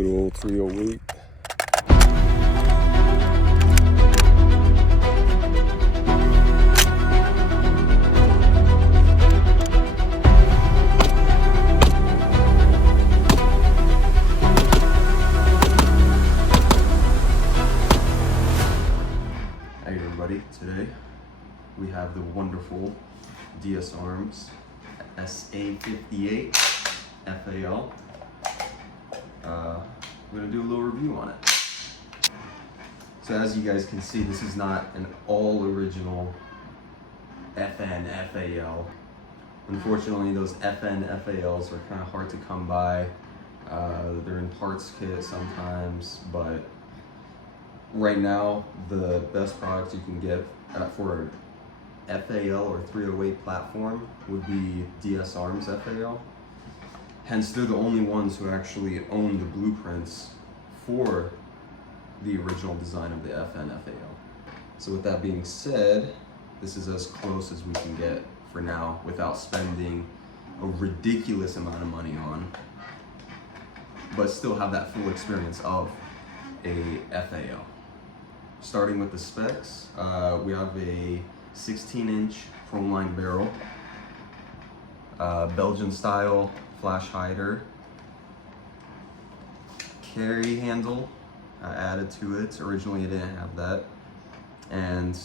Good old 308. Hey everybody, today we have the wonderful DSARMS SA58 FAL. We're gonna do a little review on it. So as you guys can see, this is not an all original FN FAL. Unfortunately, those FN FALs are kind of hard to come by. They're in parts kit sometimes, but right now, the best product you can get for an FAL or 308 platform would be DSARMS FAL. Hence, they're the only ones who actually own the blueprints for the original design of the FN FAL. So with that being said, this is as close as we can get for now without spending a ridiculous amount of money on, but still have that full experience of a FAL. Starting with the specs, we have a 16-inch chrome line barrel, Belgian style flash hider, carry handle added to it. Originally it didn't have that, and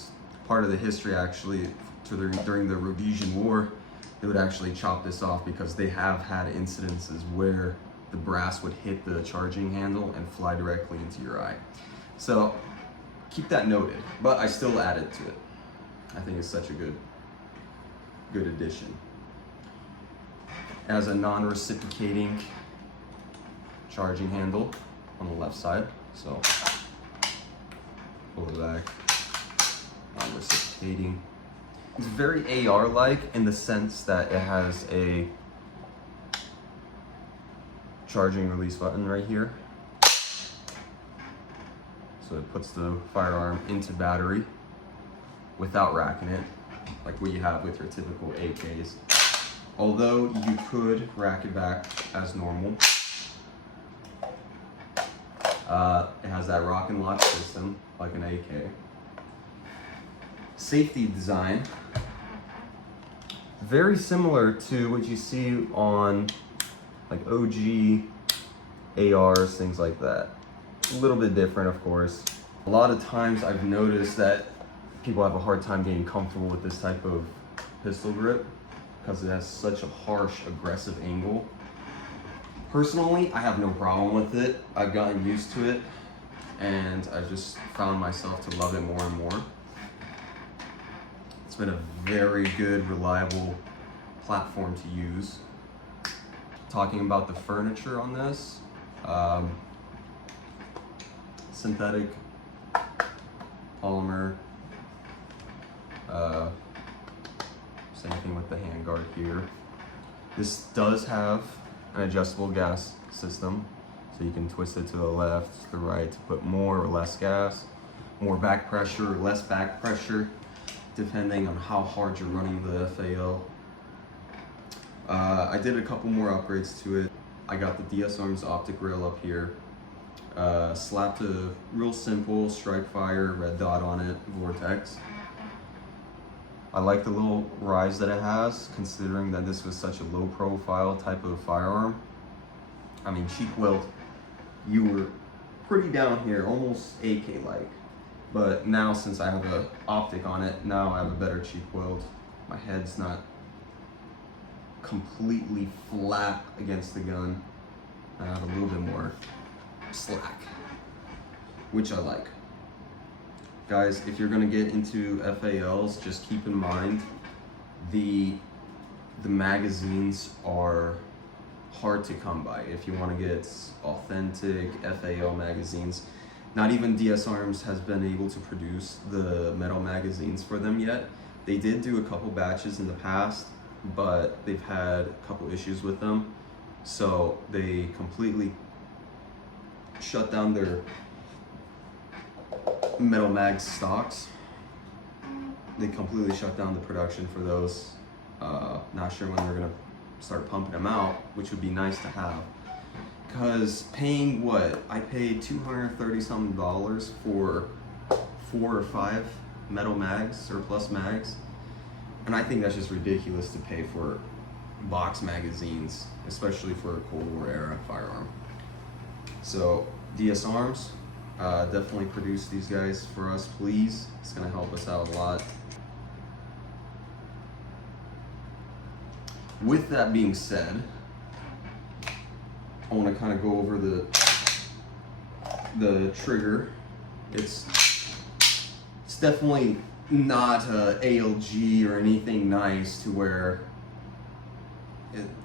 part of the history actually during the Rhodesian War, they would actually chop this off because they have had incidences where the brass would hit the charging handle and fly directly into your eye. So keep that noted, but I still added to it. I think it's such a good addition. It has a non-reciprocating charging handle on the left side, so pull it back, non-reciprocating. It's very AR-like in the sense that it has a charging release button right here. So it puts the firearm into battery without racking it, like what you have with your typical AKs. Although you could rack it back as normal. It has that rock and lock system, like an AK. Safety design, very similar to what you see on like OG ARs, things like that. A little bit different, of course. A lot of times I've noticed that people have a hard time getting comfortable with this type of pistol grip because it has such a harsh, aggressive angle. Personally, I have no problem with it. I've gotten used to it, and I've just found myself to love it more and more. It's been a very good, reliable platform to use. Talking about the furniture on this, synthetic polymer, same thing with the handguard here. This does have an adjustable gas system, so you can twist it to the left, to the right to put more or less gas, more back pressure or less back pressure, depending on how hard you're running the FAL. I did a couple more upgrades to it. I got the DSARMS optic rail up here. Slapped a real simple strike fire red dot on it, Vortex. I like the little rise that it has, considering that this was such a low profile type of firearm. I mean, cheek weld, you were pretty down here, almost AK-like. But now, since I have an optic on it, now I have a better cheek weld. My head's not completely flat against the gun. I have a little bit more slack, which I like. Guys, if you're gonna get into FALs, just keep in mind the magazines are hard to come by. If you want to get authentic FAL magazines, not even DSARMS has been able to produce the metal magazines for them yet. They did do a couple batches in the past, but they've had a couple issues with them, so they completely shut down their metal mag stocks. They completely shut down the production for those. Not sure when they're gonna start pumping them out, which would be nice to have, Because paying what? I paid $230 something for 4 or 5 metal mags, surplus mags. And I think that's just ridiculous to pay for box magazines, especially for a Cold War era firearm. So DSARMS, definitely produce these guys for us, please. It's gonna help us out a lot. With that being said, I want to kind of go over the trigger. It's definitely not a ALG or anything nice to where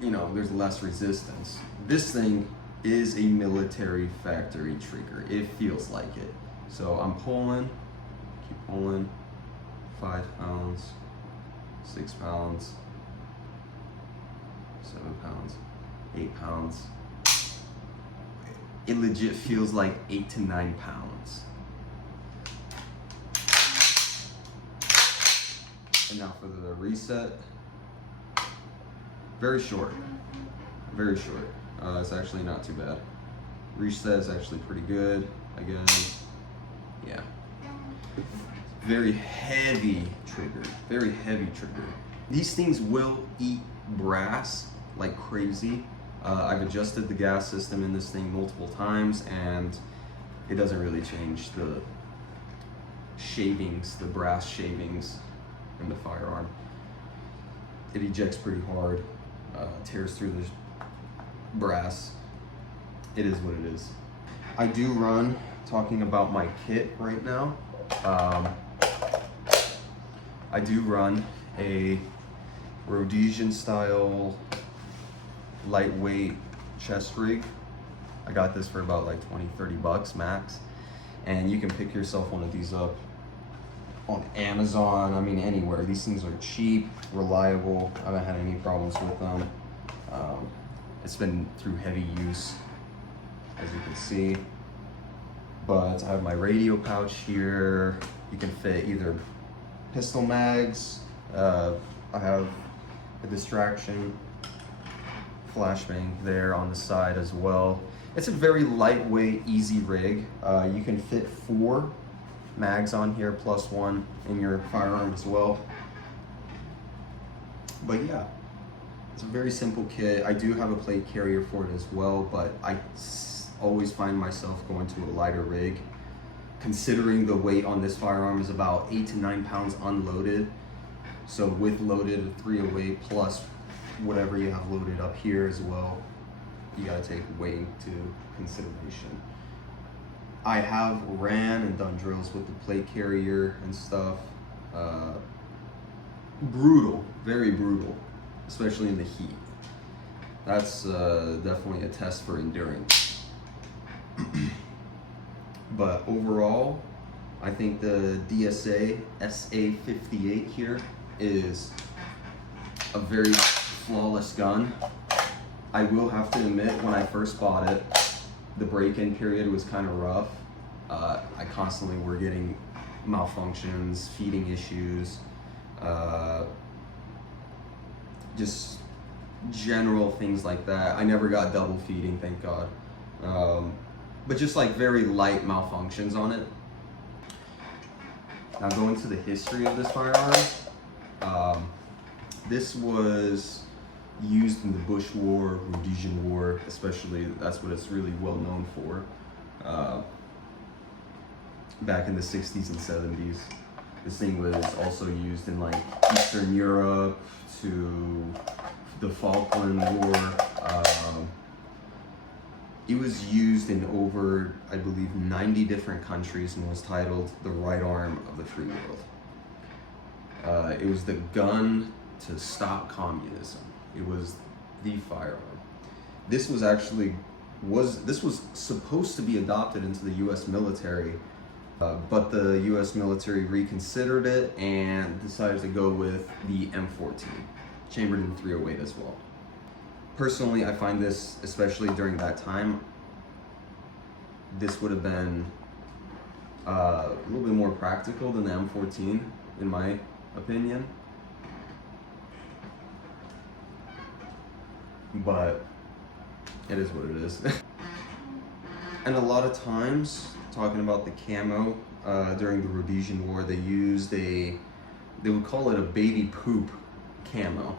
there's less resistance. This thing is a military factory trigger. It feels like it. So I'm pulling, keep pulling, 5 pounds, 6 pounds, 7 pounds, 8 pounds. It legit feels like 8 to 9 pounds. And now for the reset, very short, very short. It's actually not too bad. Reset is actually pretty good. Again, yeah. Very heavy trigger, very heavy trigger. These things will eat brass like crazy. I've adjusted the gas system in this thing multiple times and it doesn't really change the shavings, the brass shavings in the firearm. It ejects pretty hard, tears through the brass. It is what it is. I do run, talking about my kit right now, I do run a Rhodesian style lightweight chest rig. I got this for about like 20-30 bucks max, and you can pick yourself one of these up on Amazon. I mean, anywhere. These things are cheap, reliable. I haven't had any problems with them. It's been through heavy use, as you can see. But I have my radio pouch here. You can fit either pistol mags. I have a distraction flashbang there on the side as well. It's a very lightweight, easy rig. You can fit 4 mags on here plus 1 in your firearm as well. But yeah, it's a very simple kit. I do have a plate carrier for it as well, but I always find myself going to a lighter rig. Considering the weight on this firearm is about 8 to 9 pounds unloaded. So with loaded 308 plus whatever you have loaded up here as well, you gotta take weight into consideration. I have ran and done drills with the plate carrier and stuff. Brutal, very brutal, especially in the heat. That's definitely a test for endurance. But overall, I think the DSA SA58 here is a very flawless gun. I will have to admit, when I first bought it, the break-in period was kind of rough. I constantly were getting malfunctions, feeding issues, just general things like that. I never got double feeding, thank God. But just like very light malfunctions on it. Now going to the history of this firearm, this was used in the Bush War, Rhodesian War, especially. That's what it's really well known for. Back in the 60s and 70s. This thing was also used in like Eastern Europe, to the Falkland War. It was used in over, I believe, 90 different countries and was titled the right arm of the free world. It was the gun to stop communism. It was the firearm. This was actually, this was supposed to be adopted into the US military, but the US military reconsidered it and decided to go with the M14, chambered in 308 as well. Personally, I find this, especially during that time, this would have been a little bit more practical than the M14, in my opinion. But it is what it is. And a lot of times, talking about the camo, during the Rhodesian War, they used they would call it a baby poop camo.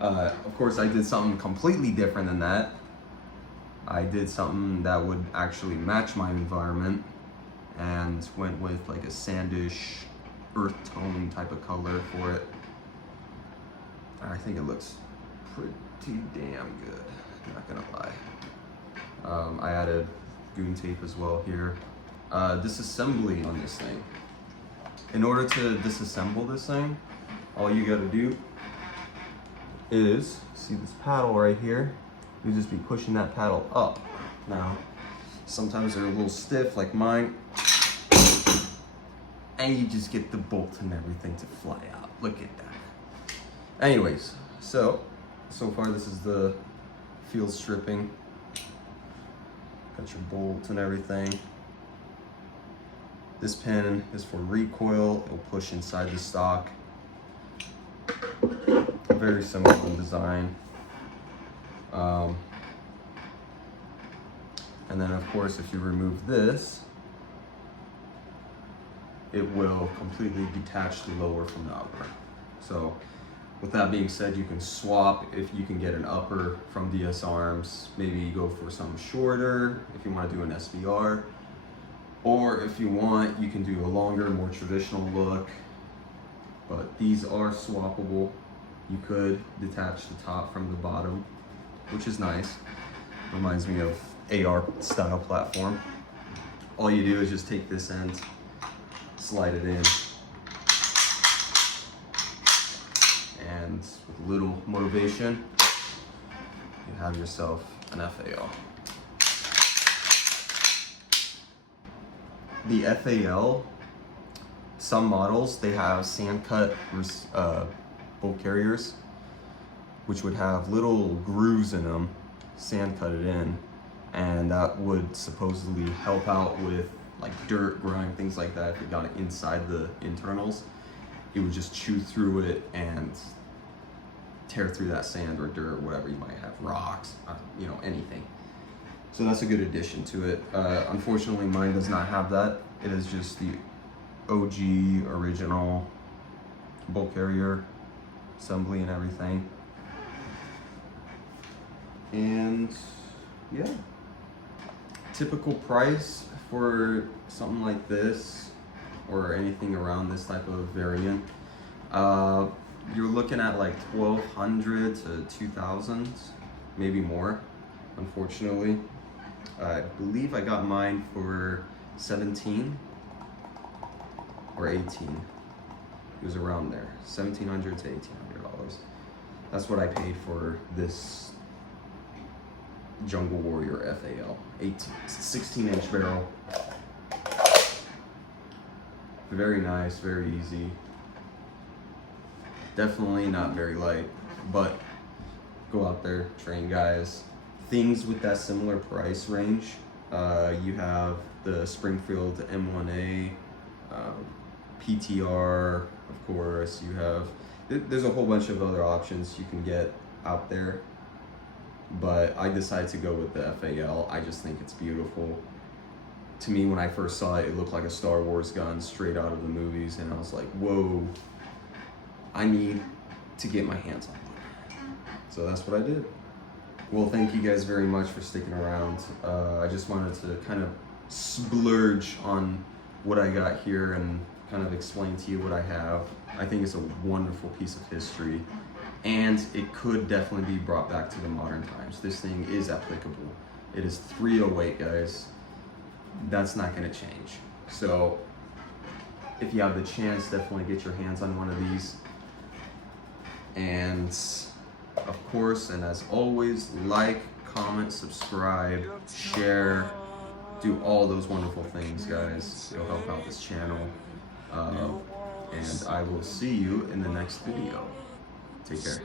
Of course, I did something completely different than that. I did something that would actually match my environment and went with like a sandish earth tone type of color for it. I think it looks pretty damn good, not gonna lie. I added goon tape as well here. Disassembly on this thing. In order to disassemble this thing, all you gotta do is, see this paddle right here? You just be pushing that paddle up. Now, sometimes they're a little stiff like mine, and you just get the bolt and everything to fly out. Look at that. Anyways, so far this is the field stripping. Got your bolts and everything. This pin is for recoil. It'll push inside the stock. Very simple in design. And then of course, if you remove this, it will completely detach the lower from the upper. So with that being said, you can swap if you can get an upper from DSARMS. Maybe you go for something shorter if you want to do an SBR. Or if you want, you can do a longer, more traditional look. But these are swappable. You could detach the top from the bottom, which is nice. Reminds me of AR style platform. All you do is just take this end, slide it in, and with a little motivation, you have yourself an FAL. The FAL, some models, they have sand cut bolt carriers, which would have little grooves in them, sand cut it in, and that would supposedly help out with like dirt, grime, things like that. If you got it inside the internals, it would just chew through it and tear through that sand or dirt, or whatever you might have, rocks, you know, anything. So that's a good addition to it. Unfortunately, mine does not have that. It is just the OG original bolt carrier assembly and everything. And yeah, typical price for something like this or anything around this type of variant, you're looking at like 1,200 to 2,000, maybe more, unfortunately. I believe I got mine for 17 or 18. It was around there, $1,700 to $1,800. That's what I paid for this Jungle Warrior FAL, 16-inch barrel. Very nice, very easy. Definitely not very light, but go out there, train guys. Things with that similar price range, you have the Springfield M1A, PTR, of course. You have, there's a whole bunch of other options you can get out there, but I decided to go with the FAL. I just think it's beautiful. To me, when I first saw it, it looked like a Star Wars gun straight out of the movies, and I was like, whoa, I need to get my hands on one. So that's what I did. Well, thank you guys very much for sticking around. I just wanted to kind of splurge on what I got here and kind of explain to you what I have. I think it's a wonderful piece of history, and it could definitely be brought back to the modern times. This thing is applicable. It is 308, guys. That's not gonna change. So if you have the chance, definitely get your hands on one of these. And of course, and as always, like, comment, subscribe, share, do all those wonderful things, guys. It'll help out this channel. And I will see you in the next video. Take care.